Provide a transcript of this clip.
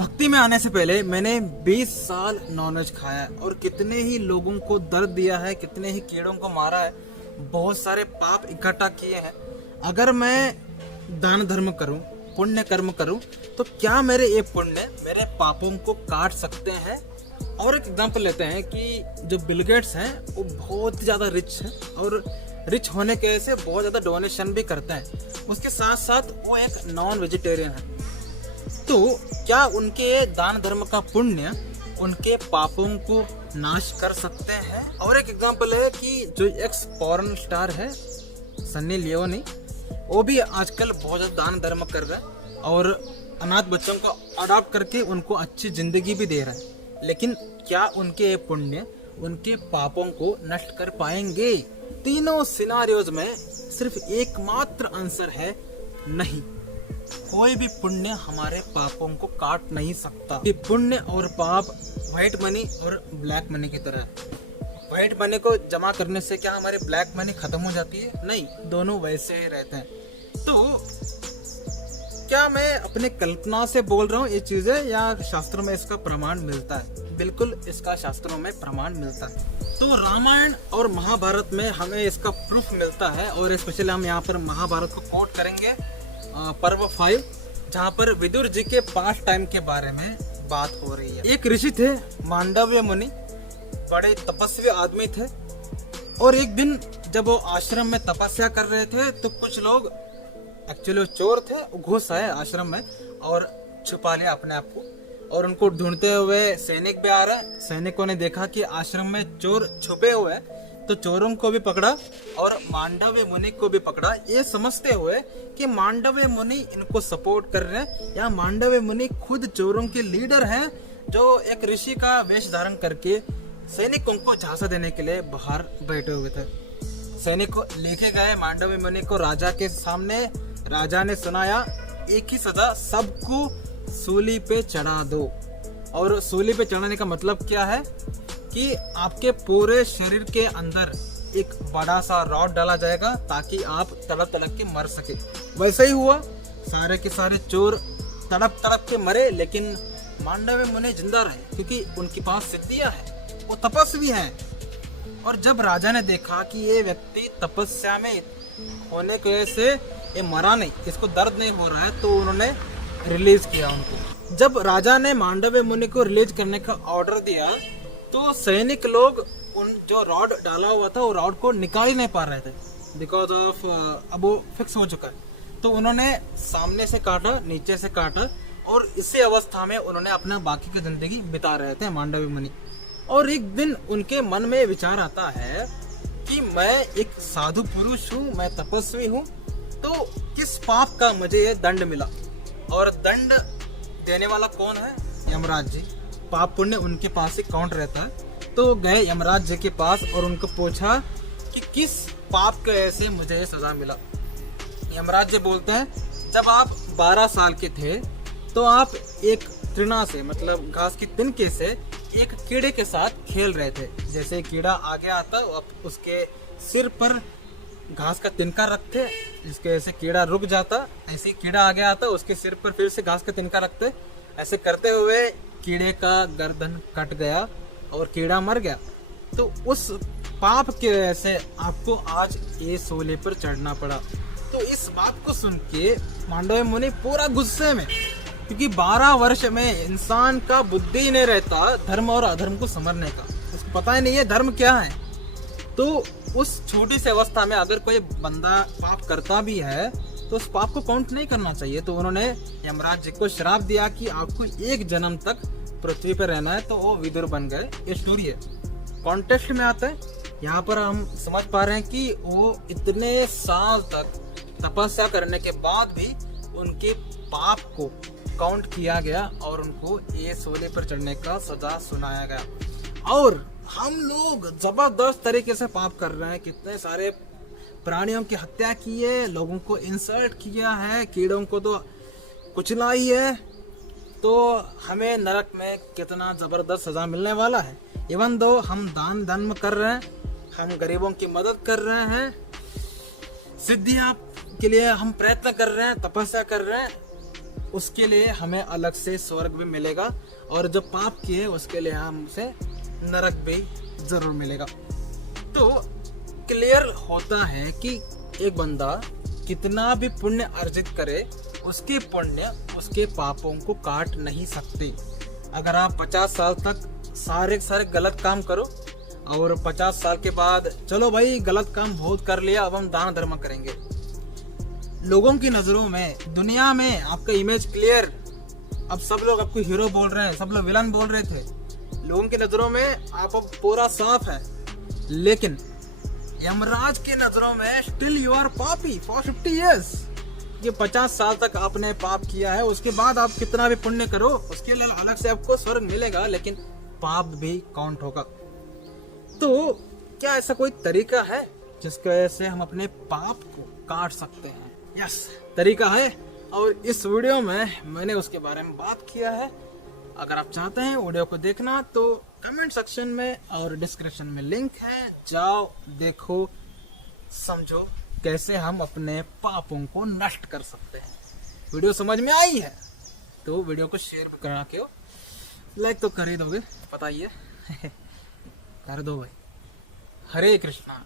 भक्ति में आने से पहले मैंने 20 साल नॉनवेज खाया है और कितने ही लोगों को दर्द दिया है, कितने ही कीड़ों को मारा है, बहुत सारे पाप इकट्ठा किए हैं। अगर मैं दान धर्म करूं, पुण्य कर्म करूं, तो क्या मेरे ये पुण्य मेरे पापों को काट सकते हैं? और एक एग्जांपल लेते हैं कि जो बिल गेट्स हैं वो बहुत ज़्यादा रिच हैं और रिच होने के वजह से बहुत ज़्यादा डोनेशन भी करते हैं। उसके साथ साथ वो एक नॉन वेजिटेरियन है। तो क्या उनके दान धर्म का पुण्य उनके पापों को नाश कर सकते हैं? और एक एग्जांपल है कि जो एक्स पॉर्न स्टार है सन्नी लियोनी, वो भी आजकल बहुत ज़्यादा दान धर्म कर रहा है और अनाथ बच्चों को अडॉप्ट करके उनको अच्छी जिंदगी भी दे रहा है। लेकिन क्या उनके पुण्य उनके पापों को नष्ट कर पाएंगे? तीनों सिनारियोज में सिर्फ एकमात्र आंसर है नहीं। कोई भी पुण्य हमारे पापों को काट नहीं सकता। ये पुण्य और पाप व्हाइट मनी और ब्लैक मनी की तरह है। व्हाइट मनी को जमा करने से क्या हमारी ब्लैक मनी खत्म हो जाती है? नहीं, दोनों वैसे ही रहते हैं। तो क्या मैं अपने कल्पना से बोल रहा हूँ ये चीजें या शास्त्रों में इसका प्रमाण मिलता है? बिल्कुल इसका शास्त्रों में प्रमाण मिलता है। तो रामायण और महाभारत में हमें इसका प्रूफ मिलता है और स्पेशली हम यहाँ पर महाभारत को कोट करेंगे पर्व 5, जहाँ पर विदुर जी के पास्ट टाइम के बारे में बात हो रही है। एक ऋषि थे मांडव्य मुनि, बड़े तपस्वी आदमी थे और एक दिन जब वो आश्रम में तपस्या कर रहे थे तो कुछ लोग, एक्चुअली चोर थे, घुस आए आश्रम में और छुपा लिया अपने आप को। और उनको ढूंढते हुए सैनिक भी आ रहे हैं। सैनिकों ने देखा कि आश्रम में चोर छुपे हुए हैं तो चोरों को भी पकड़ा और मांडव्य मुनि को भी पकड़ा, ये समझते हुए कि मांडव्य मुनि इनको सपोर्ट कर रहे हैं या मांडव्य मुनि खुद चोरों के लीडर हैं जो एक ऋषि का वेश धारण करके सैनिकों को झांसा देने के लिए बाहर बैठे हुए थे। सैनिक लेके गए मांडव्य मुनि को राजा के सामने। राजा ने सुनाया एक ही सजा, सबको सूली पे चढ़ा दो। और सूली पे चढ़ाने का मतलब क्या है कि आपके पूरे शरीर के अंदर एक बड़ा सा रॉड डाला जाएगा ताकि आप तड़प तड़प के मर सके। वैसे ही हुआ, सारे के सारे चोर तड़प तड़प के मरे, लेकिन मांडव्य मुनि जिंदा रहे क्योंकि उनके पास सिद्धियां हैं, वो तपस्वी हैं। और जब राजा ने देखा कि ये व्यक्ति तपस्या में होने की वजह से ये मरा नहीं, इसको दर्द नहीं हो रहा है, तो उन्होंने रिलीज किया उनको। जब राजा ने मांडव्य मुनि को रिलीज करने का ऑर्डर दिया तो सैनिक लोग उन जो रॉड डाला हुआ था वो रॉड को निकाल ही नहीं पा रहे थे बिकॉज ऑफ अब वो फिक्स हो चुका है। तो उन्होंने सामने से काटा, नीचे से काटा और इसी अवस्था में उन्होंने अपना बाकी की जिंदगी बिता रहे थे मांडव्य मुनि। और एक दिन उनके मन में विचार आता है कि मैं एक साधु पुरुष हूँ, मैं तपस्वी हूँ, तो किस पाप का मुझे ये दंड मिला? और दंड देने वाला कौन है? यमराज जी। पाप पुण्य उनके पास ही काउंट रहता है। तो गए यमराज जी के पास और उनको पूछा कि किस पाप के वजह से मुझे ये सजा मिला। यमराज जी बोलते हैं जब आप 12 साल के थे तो आप एक तृणा से, मतलब घास की तिनके से एक कीड़े के साथ खेल रहे थे। जैसे कीड़ा आगे आता आप उसके सिर पर घास का तिनका रखते, जिसके वजह से कीड़ा रुक जाता। ऐसे ही कीड़ा आगे आता, उसके सिर पर फिर से घास का तिनका रखते। ऐसे करते हुए कीड़े का गर्दन कट गया और कीड़ा मर गया। तो उस पाप की वजह से आपको आज ये सूली पर चढ़ना पड़ा। तो इस बात को सुन के मांडव्य मुनि पूरा गुस्से में, क्योंकि 12 वर्ष में इंसान का बुद्धि ही नहीं रहता धर्म और अधर्म को समझने का, उसको पता ही नहीं है धर्म क्या है। तो उस छोटी सी अवस्था में अगर कोई बंदा पाप करता भी है तो उस पाप को काउंट नहीं करना चाहिए। तो उन्होंने यमराज जी को श्राप दिया कि आपको एक जन्म तक पृथ्वी पर रहना है, तो वो विदुर बन गए। ये स्टोरी है, कॉन्टेक्स्ट में आता है। यहाँ पर हम समझ पा रहे हैं कि वो इतने साल तक तपस्या करने के बाद भी उनके पाप को काउंट किया गया और उनको ये सूली पर चढ़ने का सजा सुनाया गया। और हम लोग जबरदस्त तरीके से पाप कर रहे हैं। कितने सारे प्राणियों की हत्या की है, लोगों को इंसल्ट किया है, कीड़ों को तो कुचला ही है। तो हमें नरक में कितना जबरदस्त सजा मिलने वाला है। इवन दो हम दान धर्म कर रहे हैं, हम गरीबों की मदद कर रहे हैं, सिद्धियां के लिए हम प्रयत्न कर रहे हैं, तपस्या कर रहे हैं, उसके लिए हमें अलग से स्वर्ग भी मिलेगा, और जो पाप किए उसके लिए हमसे नरक भी जरूर मिलेगा। तो क्लियर होता है कि एक बंदा कितना भी पुण्य अर्जित करे, उसके पुण्य उसके पापों को काट नहीं सकते। अगर आप 50 साल तक सारे गलत काम करो और 50 साल के बाद चलो भाई गलत काम बहुत कर लिया, अब हम दान धर्म करेंगे, लोगों की नजरों में, दुनिया में आपका इमेज क्लियर, अब सब लोग आपको हीरो बोल रहे हैं, सब लोग विलन बोल रहे थे, लोगों की नजरों में आप अब पूरा साफ है। लेकिन यमराज की नजरों में स्टिल यू आर पापी फॉर 50 years। ये 50 साल तक आपने पाप किया है, उसके बाद आप कितना भी पुण्य करो उसके लिए अलग से आपको स्वर्ग मिलेगा, लेकिन पाप भी काउंट होगा। तो क्या ऐसा कोई तरीका है जिसकी वजह से हम अपने पाप को काट सकते हैं? यस, तरीका है, और इस वीडियो में मैंने उसके बारे में बात किया है। अगर आप चाहते हैं वीडियो को देखना तो कमेंट सेक्शन में और डिस्क्रिप्शन में लिंक है, जाओ देखो समझो कैसे हम अपने पापों को नष्ट कर सकते हैं। वीडियो समझ में आई है तो वीडियो को शेयर करना क्यों, लाइक तो कर ही दोगे, पता ही है। कर दो भाई। हरे कृष्णा।